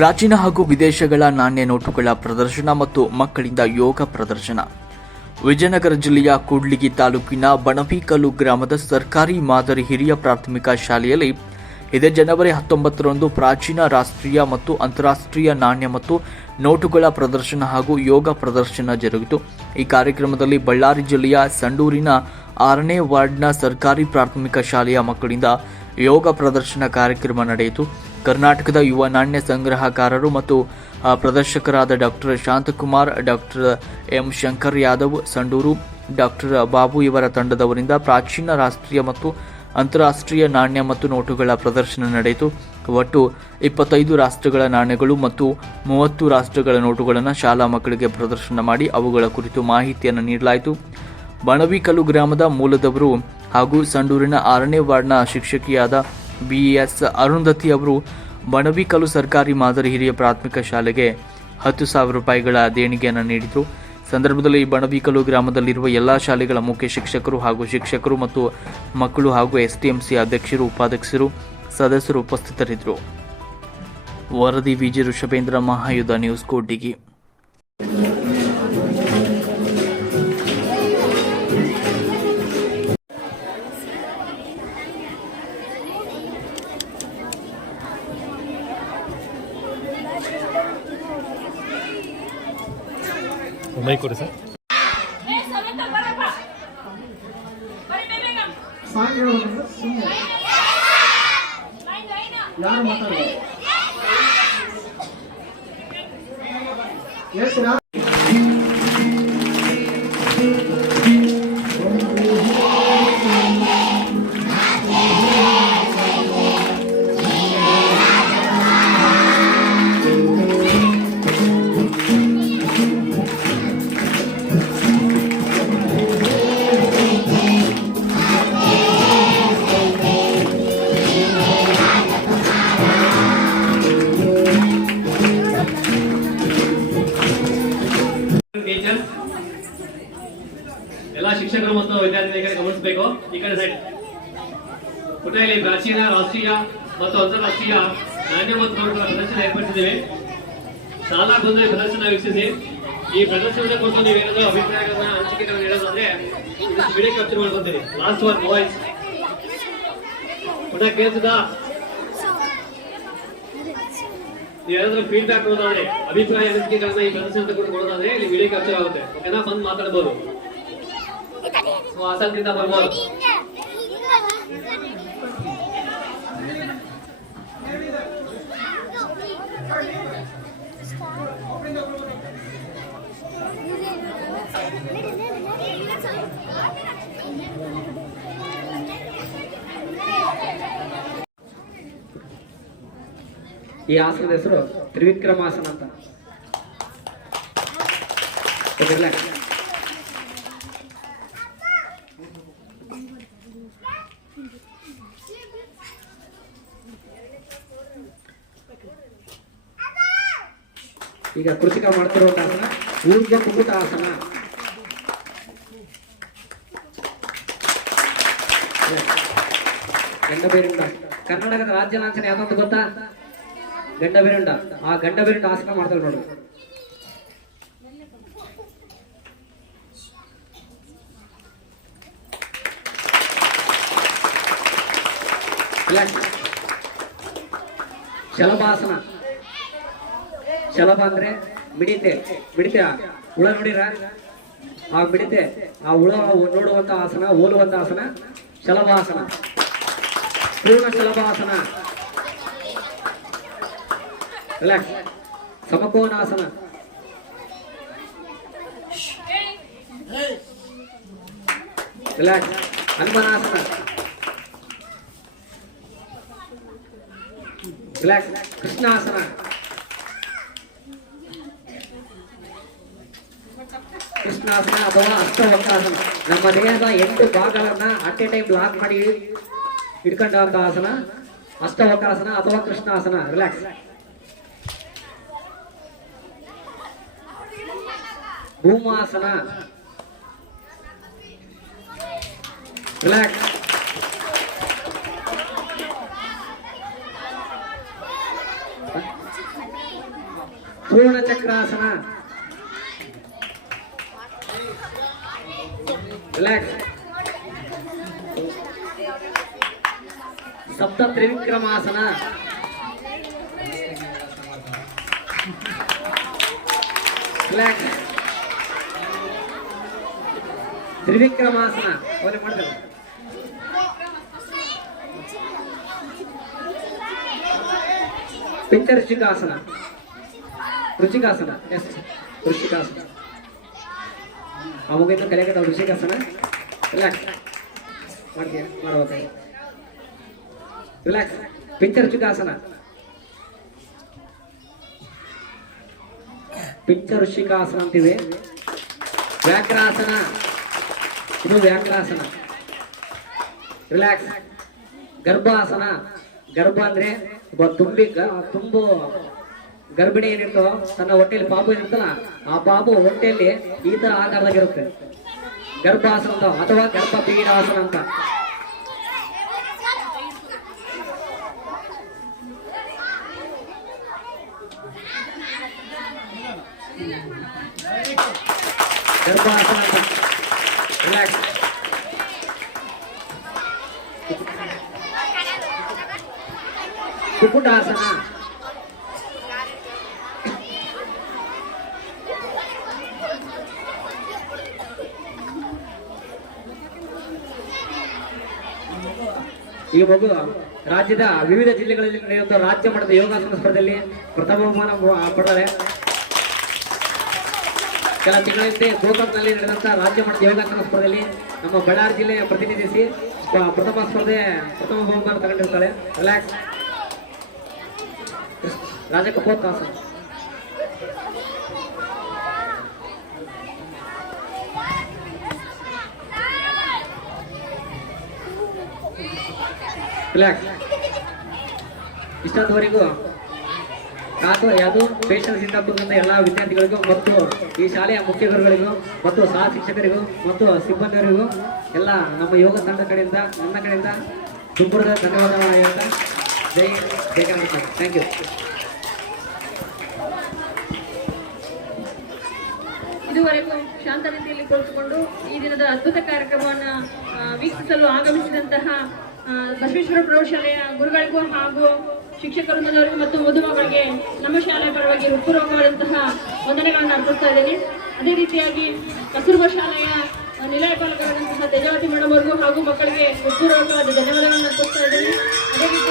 ಪ್ರಾಚೀನ ಹಾಗೂ ವಿದೇಶಗಳ ನಾಣ್ಯ ನೋಟುಗಳ ಪ್ರದರ್ಶನ ಮತ್ತು ಮಕ್ಕಳಿಂದ ಯೋಗ ಪ್ರದರ್ಶನ. ವಿಜಯನಗರ ಜಿಲ್ಲೆಯ ಕೂಡ್ಲಿಗಿ ತಾಲೂಕಿನ ಬಣಬಿಕಲ್ಲು ಗ್ರಾಮದ ಸರ್ಕಾರಿ ಮಾದರಿ ಹಿರಿಯ ಪ್ರಾಥಮಿಕ ಶಾಲೆಯಲ್ಲಿ ಇದೇ ಜನವರಿ ಹತ್ತೊಂಬತ್ತರಂದು ಪ್ರಾಚೀನ ರಾಷ್ಟ್ರೀಯ ಮತ್ತು ಅಂತಾರಾಷ್ಟ್ರೀಯ ನಾಣ್ಯ ಮತ್ತು ನೋಟುಗಳ ಪ್ರದರ್ಶನ ಹಾಗೂ ಯೋಗ ಪ್ರದರ್ಶನ ಜರುಗಿತು. ಈ ಕಾರ್ಯಕ್ರಮದಲ್ಲಿ ಬಳ್ಳಾರಿ ಜಿಲ್ಲೆಯ ಸಂಡೂರಿನ ಆರನೇ ವಾರ್ಡ್ನ ಸರ್ಕಾರಿ ಪ್ರಾಥಮಿಕ ಶಾಲೆಯ ಮಕ್ಕಳಿಂದ ಯೋಗ ಪ್ರದರ್ಶನ ಕಾರ್ಯಕ್ರಮ ನಡೆಯಿತು. ಕರ್ನಾಟಕದ ಯುವ ನಾಣ್ಯ ಸಂಗ್ರಹಕಾರರು ಮತ್ತು ಪ್ರದರ್ಶಕರಾದ doctor Shantakumar doctor M. Shankar Yadav, Sandur doctor Babu ಇವರ ತಂಡದವರಿಂದ ಪ್ರಾಚೀನ ರಾಷ್ಟ್ರೀಯ ಮತ್ತು ಅಂತಾರಾಷ್ಟ್ರೀಯ ನಾಣ್ಯ ಮತ್ತು ನೋಟುಗಳ ಪ್ರದರ್ಶನ ನಡೆಯಿತು. ಒಟ್ಟು ಇಪ್ಪತ್ತೈದು ರಾಷ್ಟ್ರಗಳ ನಾಣ್ಯಗಳು ಮತ್ತು ಮೂವತ್ತು ರಾಷ್ಟ್ರಗಳ ನೋಟುಗಳನ್ನು ಶಾಲಾ ಮಕ್ಕಳಿಗೆ ಪ್ರದರ್ಶನ ಮಾಡಿ ಅವುಗಳ ಕುರಿತು ಮಾಹಿತಿಯನ್ನು ನೀಡಲಾಯಿತು. ಬಣವಿಕಲ್ಲು ಗ್ರಾಮದ ಮೂಲದವರು ಹಾಗೂ ಸಂಡೂರಿನ ಆರನೇ ವಾರ್ಡ್ನ ಶಿಕ್ಷಕಿಯಾದ ಬಿಎಸ್ ಅರುಂಧತಿ ಅವರು ಬಣವಿಕಲು ಸರ್ಕಾರಿ ಮಾದರಿ ಹಿರಿಯ ಪ್ರಾಥಮಿಕ ಶಾಲೆಗೆ ಹತ್ತು ಸಾವಿರ ರೂಪಾಯಿಗಳ ದೇಣಿಗೆಯನ್ನು ನೀಡಿದರು. ಸಂದರ್ಭದಲ್ಲಿ ಬಣವಿಕಲು ಗ್ರಾಮದಲ್ಲಿರುವ ಎಲ್ಲ ಶಾಲೆಗಳ ಮುಖ್ಯ ಶಿಕ್ಷಕರು ಹಾಗೂ ಶಿಕ್ಷಕರು ಮತ್ತು ಮಕ್ಕಳು ಹಾಗೂ ಎಸ್ಟಿಎಂಸಿ ಅಧ್ಯಕ್ಷರು, ಉಪಾಧ್ಯಕ್ಷರು, ಸದಸ್ಯರು ಉಪಸ್ಥಿತರಿದ್ದರು. ವರದಿ ವಿಜಿ ಋಷಭೇಂದ್ರ ಮಹಾಯುಧ ನ್ಯೂಸ್ ಕೋಟಿಗಿ ಮೈ ಕೊಡಿ ಸರ್. ಯಾರು ಮಾತಾಡೋದು ಶಿಕ್ಷಕರು ಮತ್ತು ವಿದ್ಯಾರ್ಥಿಗಳಿಗೆ ಗಮನಿಸಬೇಕು. ಈ ಕಡೆ ಸೈಡ್ ಪುಟೆಯಲ್ಲಿ ಪ್ರಾಚೀನ, ರಾಷ್ಟ್ರೀಯ ಮತ್ತು ಅಂತಾರಾಷ್ಟ್ರೀಯ ನಾಣ್ಯ ಮತ್ತು ನೋಟುಗಳ ಪ್ರದರ್ಶನ ಏರ್ಪಡಿಸಿದ್ದೇವೆ. ಶಾಲಾ ಬಂದರೆ ಪ್ರದರ್ಶನ ವೀಕ್ಷಿಸಿ. ಈ ಪ್ರದರ್ಶನದ ಕುರಿತು ನೀವೇನಾದರೂ ಅಭಿಪ್ರಾಯಗಳನ್ನ ಹಂಚಿಕೆ ನೀಡೋದಂದ್ರೆ ವಿಡಿಯೋ ಕ್ಯಾಪ್ಚರ್ ಮಾಡ್ಕೊತೀರಿ. ಲಾಸ್ಟ್ ಒನ್ ವಾಯ್ಸ್ ಪುಟ ಕೇಳಿಸಿದ ನೀವೇನಾದ್ರೂ ಫೀಡ್ಬ್ಯಾಕ್ ಕೊಡೋದಾದ್ರೆ, ಅಭಿಪ್ರಾಯ ಹಂಚಿಕೆಗಳನ್ನ ಈ ಪ್ರದರ್ಶನದ ಕುರಿತು ಕೊಡೋದಾದ್ರೆ, ಇಲ್ಲಿ ವಿಡಿಯೋ ಕ್ಯಾಪ್ಚರ್ ಆಗುತ್ತೆ. ಓಕೆನಾ? ಬಂದು ಮಾತಾಡ್ಬೋದು. ಸೊ ಆಸಕ್ತಿಯಿಂದ ಬರ್ಬೋದು ಈ ಆಸನದ ಹೆಸರು ತ್ರಿವಿಕ್ರಮಾಸನ ಅಂತ ಗೊತ್ತಿರ್ಲ? ಈಗ ಕೃತಿಕ ಮಾಡ್ತಿರೋ ಆಸನ ಊರ್ಧ್ವ ಕುಕುಟ ಆಸನ ಗಂಡಬೇರುಂಡ. ಕರ್ನಾಟಕದ ರಾಜ್ಯ ಲಾಂಛನ ಯಾವ್ದಂತ ಗೊತ್ತಾ? ಗಂಡಬೇರುಂಡ. ಆ ಗಂಡಬೇರುಂಡ ಆಸನ ಮಾಡ್ತಾರೆ ನೋಡಿ. ಶಲಭಾಸನ ಶಲಭ ಅಂದ್ರೆ ಮಿಡಿತೆ ಮಿಡಿತೆ ಹುಳ ನೋಡಿರ? ಆ ಮಿಡಿತೆ ಆ ಹುಳ ನೋಡುವಂತ ಆಸನ ಓಲುವಂತ ಆಸನ, ಶಲಭಾಸನ. ಪೂರ್ಣ ಶಲಭಾಸನ. ರಿಲ್ಯಾಕ್ಸ್ ಸಮಕೋನಾಸನ. ರಿಲ್ಯಾಕ್ಸ್ ಹನುಮನಾಸನ. ರಿಲ್ಯಾಕ್ಸ್ ಕೃಷ್ಣಾಸನ. ಕೃಷ್ಣಾಸನ ಅಥವಾ ಅಷ್ಟವಕ್ರಾಸನ ನಮ್ಮ ದೇಹದ ಎಂಟು ಭಾಗಗಳನ್ನ ಅಟ್ ಎ ಟೈಮ್ ಲಾಕ್ ಮಾಡಿ ಹಿಡ್ಕೊಂಡಂತ ಆಸನ ಅಷ್ಟವಕ್ರಾಸನ ಅಥವಾ ಕೃಷ್ಣಾಸನ ರಿಲ್ಯಾಕ್ಸ್ ಭೂಮಾಸನ ರಿಲ್ಯಾಕ್ಸ್ ಪೂರ್ಣ ಚಕ್ರಾಸನ ರಿಲ್ಯಾಕ್ಸ್ ಸಪ್ತ ತ್ರಿವಿಕ್ರಮಾಸನ ರಿಲ್ಯಾಕ್ಸ್ ತ್ರಿವಿಕ್ರಮಾಸನ ಅವರೇ ಮಾಡ್ತಾರೆ ಪಿಂಚ ಋಷಿಕಾಸನ ರುಚಿಕಾಸನ ಎಸ್ ಋಷಿಕಾಸನ ಅವಾಗೇನು ಋಷಿಕ ಋಷಿಕಾಸನ ರಿಲ್ಯಾಕ್ಸ್ ಮಾಡ್ತೀಯ? ಮಾಡ್ಬೇಕು. ರಿಲ್ಯಾಕ್ಸ್ ಪಿಂಚರ್ ಋಷಿಕಾಸನ ಪಿಂಚ ಋಷಿಕಾಸನ ಅಂತೀವಿ. ವ್ಯಾಕ್ರಾಸನ. ಇದು ವ್ಯಾಕ್ರಾಸನ. ರಿಲ್ಯಾಕ್ಸ್ ಗರ್ಭಾಸನ. ಗರ್ಭ ಅಂದ್ರೆ ತುಂಬಿ ತುಂಬು. ಗರ್ಭಿಣಿ ಏನಿರ್ತೋ ತನ್ನ ಹೊಟ್ಟೆಯಲ್ಲಿ ಪಾಪು ಏನಿರ್ತಲ್ಲ ಆ ಪಾಪು ಹೊಟ್ಟೆಯಲ್ಲಿ ಈ ತರ ಆಕಾರದಾಗಿರುತ್ತೆ ಗರ್ಭಾಸನ ಅಂತ ಅಥವಾ ಗರ್ಭ ಪೀಡಾಸನ ಅಂತ. ಗರ್ಭಾಸನ ರಿಲ್ಯಾಕ್ಸ್ ಕುಕುಟಾಸನ ಈ ಮಗು ರಾಜ್ಯದ ವಿವಿಧ ಜಿಲ್ಲೆಗಳಲ್ಲಿ ನಡೆಯುವಂತಹ ರಾಜ್ಯ ಮಟ್ಟದ ಯೋಗಾಸನ ಸ್ಪರ್ಧೆಯಲ್ಲಿ ಪ್ರಥಮ ಬಹುಮಾನ ಪಡ್ತಾರೆ. ಕೆಲ ತಿಂಗಳ ಗೋಕರ್ನಲ್ಲಿ ನಡೆದಂತಹ ನಡೆದಂತ ರಾಜ್ಯ ಮಟ್ಟದ ಯೋಗಾಸನ ಸ್ಪರ್ಧೆಯಲ್ಲಿ ನಮ್ಮ ಬಳ್ಳಾರಿ ಜಿಲ್ಲೆಯ ಪ್ರತಿನಿಧಿಸಿ ಪ್ರಥಮ ಸ್ಪರ್ಧೆ, ಪ್ರಥಮ ಬಹುಮಾನ ತಗೊಂಡಿರ್ತಾಳೆ. ರಿಲ್ಯಾಕ್ಸ್ ರಾಜ ರಿಲ್ಯಾಕ್ಸ್ ಇಷ್ಟೊಂದವರೆಗೂ ನಾನು ಯಾವುದು ಪೇಷನ್ ಬಂದಂತ ಎಲ್ಲ ವಿದ್ಯಾರ್ಥಿಗಳಿಗೂ ಮತ್ತು ಈ ಶಾಲೆಯ ಮುಖ್ಯ ಗುರುಗಳಿಗೂ ಮತ್ತು ಸಹ ಶಿಕ್ಷಕರಿಗೂ ಮತ್ತು ಸಿಬ್ಬಂದಿಯವರಿಗೂ ಎಲ್ಲ ನಮ್ಮ ಯೋಗ ತಂಡ ಕಡೆಯಿಂದ, ನನ್ನ ಕಡೆಯಿಂದ ತುಂಬುರದ ಧನ್ಯವಾದಗಳನ್ನು ಹೇಳ್ತಾ ಜೈ ಜೈ ಥ್ಯಾಂಕ್ ಯು ಇದುವರೆಗೂ ಶಾಂತ ರೀತಿಯಲ್ಲಿ ಕುಳಿತುಕೊಂಡು ಈ ದಿನದ ಅದ್ಭುತ ಕಾರ್ಯಕ್ರಮವನ್ನು ವೀಕ್ಷಿಸಲು ಆಗಮಿಸಿದಂತಹ ಬಸವೇಶ್ವರ ಪ್ರೌಢಶಾಲೆಯ ಗುರುಗಳಿಗೂ ಹಾಗೂ ಶಿಕ್ಷಕರು ಮತ್ತು ಮದುಮಗಳಿಗೆ ನಮ್ಮ ಶಾಲೆ ಪರವಾಗಿ ಹೃತ್ಪೂರ್ವಕವಾದಂತಹ ವಂದನೆಗಳನ್ನು ಅರ್ಪಿಸ್ತಾ ಇದ್ದೀನಿ. ಅದೇ ರೀತಿಯಾಗಿ ಕಸೂರ್ಬ ಶಾಲೆಯ ನಿಲಯ ಪಾಲಕರಾದಂತಹ ತೇಜಾವತಿ ಮೇಡಮ್ ಅವರಿಗೂ ಹಾಗೂ ಮಕ್ಕಳಿಗೆ ಹೃತ್ಪೂರ್ವಕವಾದ ಧನ್ಯವಾದಗಳನ್ನು ಅರ್ಪಿಸ್ತಾ ಇದ್ದೀನಿ. ಅದೇ ರೀತಿಯಾಗಿ